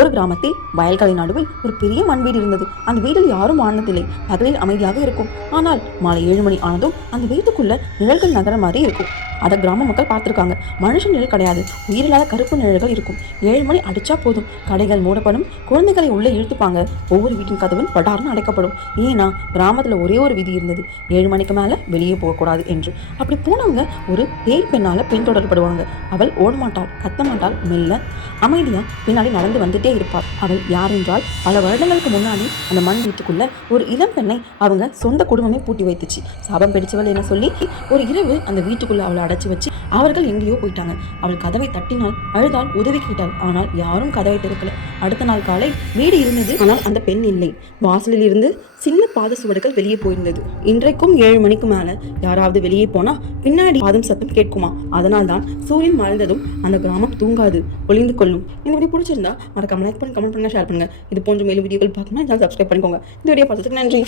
ஒரு கிராமத்தில் வயல்களின் நடுவில் ஒரு பெரிய மண் வீடு இருந்தது. அந்த வீட்டில் யாரும் வாழ்ந்ததில்லை. பகலில் அமைதியாக இருக்கும். ஆனால் மாலை 7 மணி ஆனதும் அந்த வீட்டுக்குள்ள நிழல்கள் நகர மாதிரி இருக்கும். அதை கிராம மக்கள் பார்த்துருக்காங்க. மனுஷ நிழல் கிடையாது, உயிரில்லாத கருப்பு நிழல்கள் இருக்கும். 7 மணி அடிச்சா போதும், கடைகள் மூடப்படும், குழந்தைகளை உள்ளே இழுத்துப்பாங்க. ஒவ்வொரு வீட்டின் கதவும் படார்னு அடைக்கப்படும். ஏன்னா கிராமத்தில் ஒரே ஒரு விதி இருந்தது, 7 மணிக்கு மேலே வெளியே போகக்கூடாது என்று. அப்படி போனவங்க ஒரு பேய் பெண்ணால் பின்தொடரப்படுவாங்க. அவள் ஓட மாட்டாள், கத்த மாட்டாள், மெல்ல அமைதியா பின்னாடி நடந்து வந்துட்டே இருப்பாள். அவள் யார் என்றால், பல வருடங்களுக்கு முன்னாடி அந்த மண் வீட்டுக்குள்ள ஒரு இளம் பெண்ணை அவங்க சொந்த குடும்பமே பூட்டி வைத்துச்சு. சாபம் பிடிச்சவள் என சொல்லி ஒரு இரவு அந்த வீட்டுக்குள்ள அவளை அடைச்சி வச்சு அவர்கள் எங்கேயோ போயிட்டாங்க. அவள் கதவை தட்டினாள், அழுதாள், உதவி கேட்டாள். ஆனால் யாரும் கதவை திறக்கல. அடுத்த நாள் காலை வீடு இருந்தது, ஆனால் அந்த பெண் இல்லை. வாசலில் இருந்து சின்ன பாத சுவடுகள் வெளியே போயிருந்தது. இன்றைக்கும் 7 மணிக்கு மேல யாராவது வெளியே போனா பின்னாடி பாதம் சத்தம் கேட்குமா. அதனால் தான் சூரியன் மறைந்ததும் அந்த கிராமம் தூங்காது, ஒளிந்து கொள்ளும். இந்த வீடியோ பிடிச்சிருந்தா மறக்காம லைக் பண்ணி, கமெண்ட் பண்ணுங்க, ஷேர் பண்ணுங்க. இது போன்ற மேலும் வீடியோக்கள் பார்க்கணும்னா சப்ஸ்கிரைப் பண்ணிக்கோங்க. இந்த வீடியோ பார்த்ததுக்கு நன்றி.